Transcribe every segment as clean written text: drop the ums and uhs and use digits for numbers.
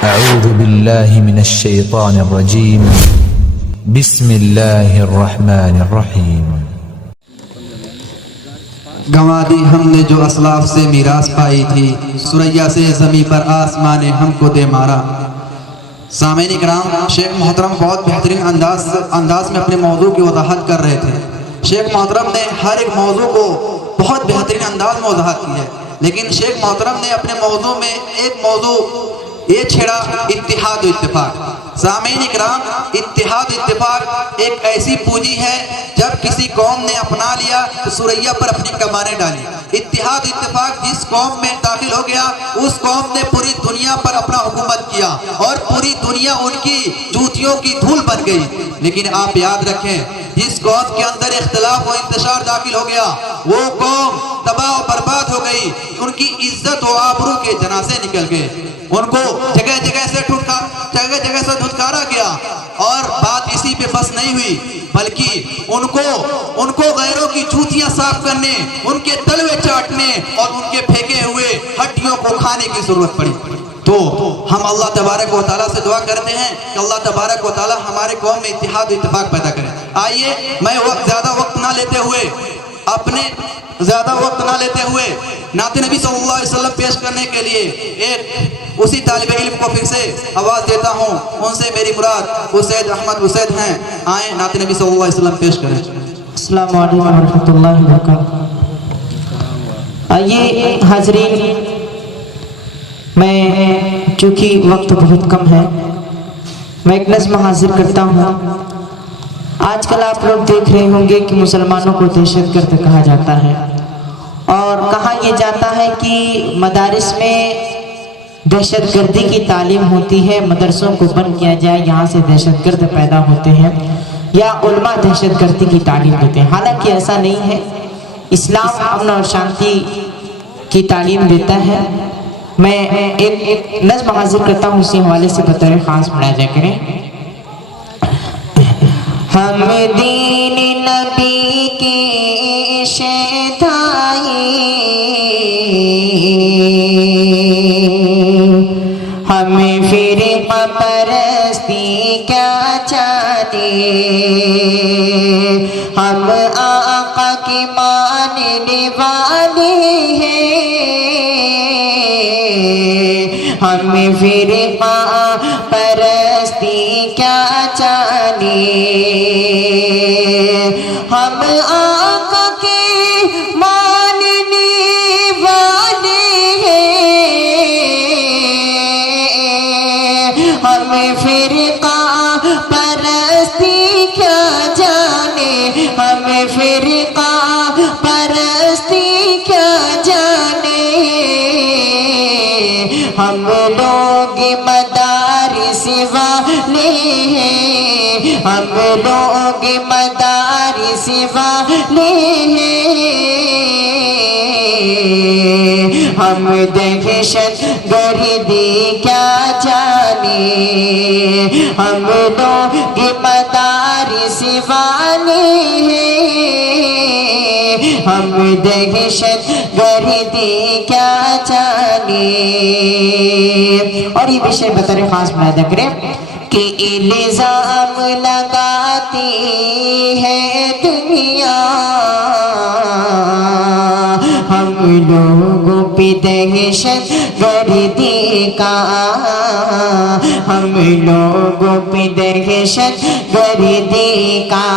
अऊज़ु बिल्लाहि मिनश शैतानिर रजीम। बिस्मिल्लाहिर रहमानिर रहीम। गंवा दी हमने जो असलाफ से मीरास पाई थी, सुरैया से ज़मीं पर आसमान ने हमको दे मारा। सामईन इकराम, शेख मोहतरम बहुत बेहतरीन अंदाज में अपने मौजू की वजाहत कर रहे थे। शेख मोहतरम ने हर एक मौजू को बहुत बेहतरीन अंदाज में वजाहत की है, लेकिन शेख मोहतरम ने अपने मौजू में एक मौजू ये छेड़ा, इत्तिहाद व इत्तिफाक। सामईन इकराम, इत्तिहाद इत्तिफाक एक ऐसी पूंजी है, जब किसी कौम ने अपना लिया तो सुरैया पर अपनी कमानें डाली। इत्तिहाद इत्तिफाक जिस कौम में दाखिल हो गया, उस कौम ने पूरी दुनिया पर अपना हुकूमत किया और पूरी दुनिया उनकी जूतियों की धूल बन गई। लेकिन आप याद रखें, जिस कौम के अंदर इख्तिलाफ व इंतशार दाखिल हो गया, वो कौम तबाह और बर्बाद हो गई। उनकी इज्जत व आबरू के जनाजे निकल गए, उनको जगह जगह से धुतकारा गया। और बात इसी पे बस नहीं हुई, बल्कि उनको गैरों की जूतियां साफ करने, उनके तलवे चाटने और उनके फेंके हुए हड्डियों को खाने की जरूरत पड़ी। तो हम अल्लाह तबारक व तआला से दुआ करते हैं कि अल्लाह तबारक व तआला हमारे कौम में इत्तिहाद व इत्तिफाक पैदा करे। आइए, मैं ज़्यादा वक्त ना लेते हुए नाते नबी सल्लल्लाहु अलैहि वसल्लम पेश करने के लिए एक उसी तालिब इल्म को फिर से आवाज़ देता हूँ। उनसे मेरी मुराद उसैद अहमद उसैद हैं। आए नाते नबी सल्लल्लाहु अलैहि वसल्लम पेश करें। अस्सलामु अलैकुम व रहमतुल्लाहि व बरकातहू। आइए हाज़रीन, मैं चूँकि वक्त बहुत कम है, मैं एक नज़्म हाजिर करता हूँ। आजकल आप लोग देख रहे होंगे कि मुसलमानों को दहशतगर्द कहा जाता है, और कहा यह जाता है कि मदारिस में दहशतगर्दी की तालीम होती है, मदरसों को बंद किया जाए, यहाँ से दहशतगर्द पैदा होते हैं, या उलमा दहशतगर्दी की तालीम देते हैं। हालांकि ऐसा नहीं है। इस्लाम अमन और शांति की तालीम देता है। मैं एक नज़्म हाजिर करता हूँ, उसी हवाले से बतौर ख़ास पढ़ा जाया करें। हम दीन नबी के शैताई, हमें फिर परस्ती क्या चाहते, हम आका की मानने वाले हैं, हमें फिर परस्ती क्या जाने, हम आका के मानने वाले हैं, हमें फिरका परस्ती क्या जाने, हमें फिरका परस्ती क्या जाने, हम लोग मदारिस वाले हैं, हम लोग मदारिस वाले हैं, हम दहशत गर्दी क्या जाने, हम लोग मदारिस वाले हैं, हम दहशत गर्दी क्या जाने। और ये विषय बतौर खास बता करें कि इल्जाम लगाती है दुनिया, हम लोगों पे दहशत गर्दी का, हम लोगों पे दहशत गर्दी का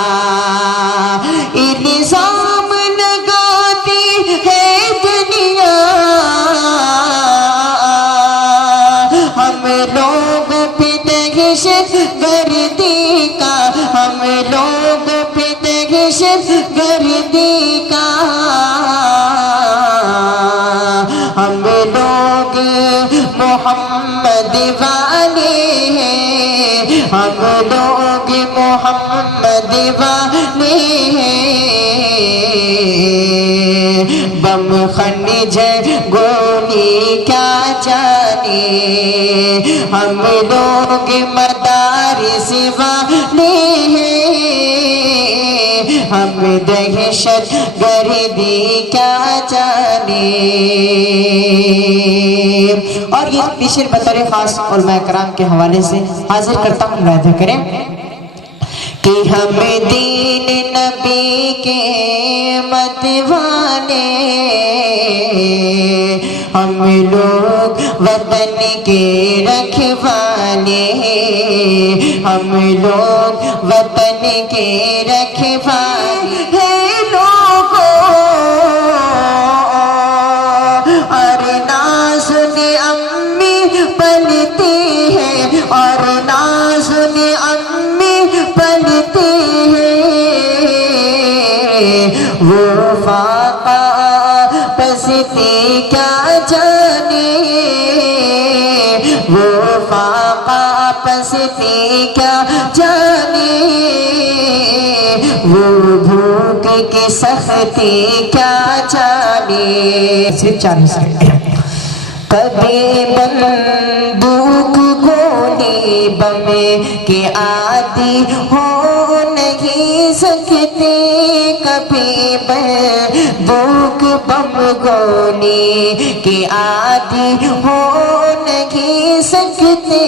इल्जाम लगाती है दुनिया, हम लोगों पे दहशत गर्दी का, हम लोग पे दहशत गर्दी का, हम लोग मोहम्मद वाले हैं, हम लोग मोहम्मद वाले हैं, बम खंजर गोली क्या जाने, हम लोग मदारिस वाले हैं, हम दहशत गर्दी क्या जाने। और ये पेशर बतौर खास उलमा कराम के हवाले से हाजिर करता हूँ। मुलाहिजा करें कि हम दीन नबी के मतवाले, हम लोग वतन के रखवाले, हम लोग वतन के रखवाले हैं लोगों। और ना सुने अम्मी पलती है, और ना सुने अम्मी पलती है, वो फाका पसती क्या जाने, वो फाका पसती क्या जाने, वो भूख की सख्ती क्या जाने। सिर्फ 4 मिनट। कभी बंदूक गोली बम के आदि हो नहीं सकते, कभी बंदूक बम गोली के आदि हो नहीं सकते।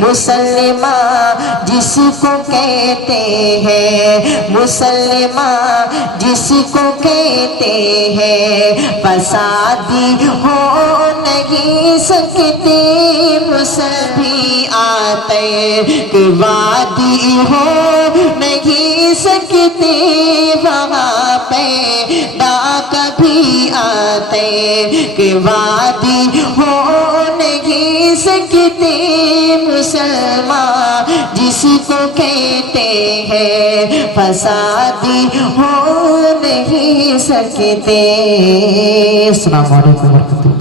मुसलमान जिसको कहते हैं, मुसलमान जिसको कहते हैं, फसादी हो नहीं सकते। मुसलभी आते कि वादी हो नहीं सकते, वहाँ पे दा कभी आते कि वादी हो नहीं सकते। मुसलमान जिसको कहते हैं, फसादी हो नहीं सकते। अस्सलाम वालेकुम।